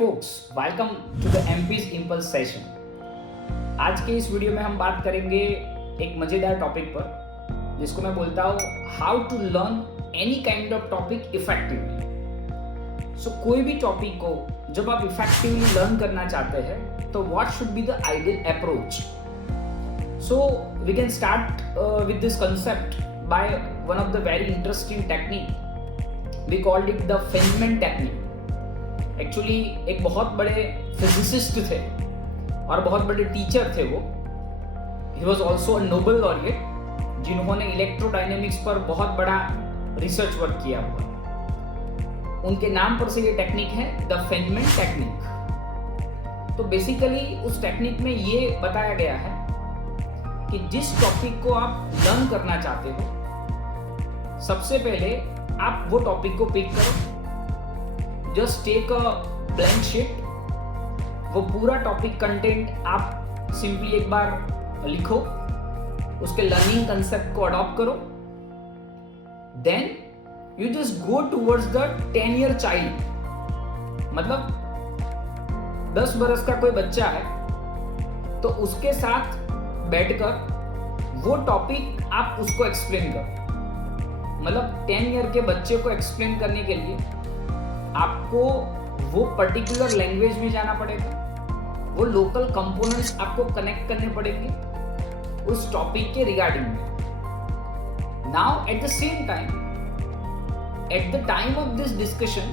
folks, welcome to the MP's Impulse Session। आज के इस वीडियो में हम बात करेंगे एक मजेदार टॉपिक पर जिसको मैं बोलता हूँ how to learn any kind of topic effectively. So कोई भी टॉपिक को जब आप इफेक्टिवली लर्न करना चाहते हैं तो what should be the ideal approach. So we can start with this concept by one of the very interesting technique, we called it the Feynman technique. Actually एक बहुत बड़े फिजिसिस्ट थे और बहुत बड़े टीचर थे वो। He was also a Nobel laureate जिन्होंने इलेक्ट्रोडायनेमिक्स पर बहुत बड़ा रिसर्च वर्क किया हुआ। उनके नाम पर से ये टेक्निक है द फेनमैन टेक्निक। तो बेसिकली उस टेक्निक में ये बताया गया है कि जिस टॉपिक को आप लर्न करना चाहते हो, सबसे पहले आप वो टॉपिक को पिक करो। Just take a blank sheet, वो पूरा टॉपिक कंटेंट आप सिंपली एक बार लिखो, उसके लर्निंग कंसेप्ट को अडॉप्ट करो। Then you just go towards the 10 year child. मतलब 10 बरस का कोई बच्चा है तो उसके साथ बैठकर वो टॉपिक आप उसको एक्सप्लेन करो। मतलब 10 ईयर के बच्चे को एक्सप्लेन करने के लिए आपको वो पर्टिकुलर लैंग्वेज में जाना पड़ेगा, वो लोकल कंपोनेंट्स आपको कनेक्ट करने पड़ेंगे उस टॉपिक के रिगार्डिंग में। Now at the same time, at the time of this discussion,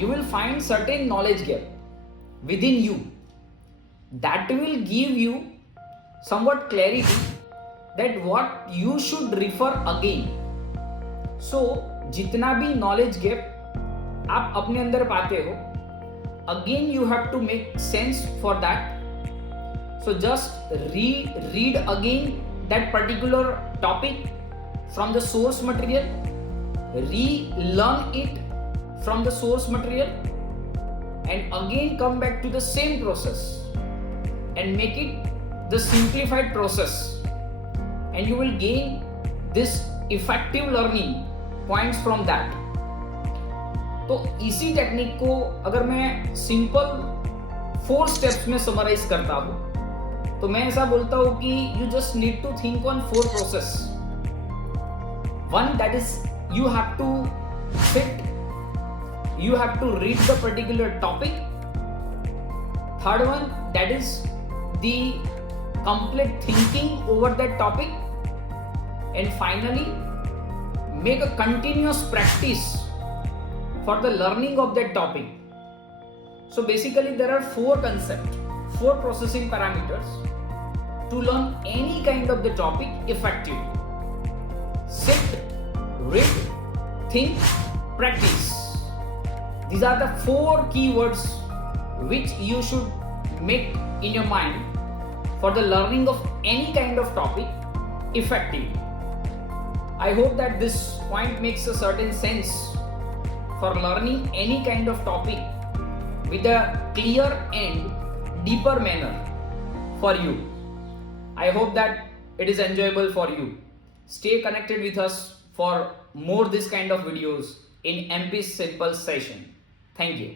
you will find certain knowledge gap within you that will give you somewhat clarity that what you should refer again. So जितना भी knowledge gap आप अपने अंदर पाते हो, again you have to make sense for that. So just read again that particular topic from the source material, relearn it from the source material, and again come back to the same process and make it the simplified process, and you will gain this effective learning points from that. तो इसी टेक्निक को अगर मैं सिंपल 4 स्टेप्स में समराइज करता हूं तो मैं ऐसा बोलता हूं कि you just need to think on 4 process. 1, that is you have to sit, you have to read the particular topic. 3rd one, that is the complete thinking over that topic. And finally, make a continuous practice for the learning of that topic. So basically there are 4 concepts, 4 processing parameters to learn any kind of the topic effectively. Sit, read, think, practice. These are the 4 keywords which you should make in your mind for the learning of any kind of topic effectively. I hope that this point makes a certain sense for learning any kind of topic with a clear and deeper manner for you. I hope that it is enjoyable for you. Stay connected with us for more this kind of videos in MP's Simple Session. Thank you.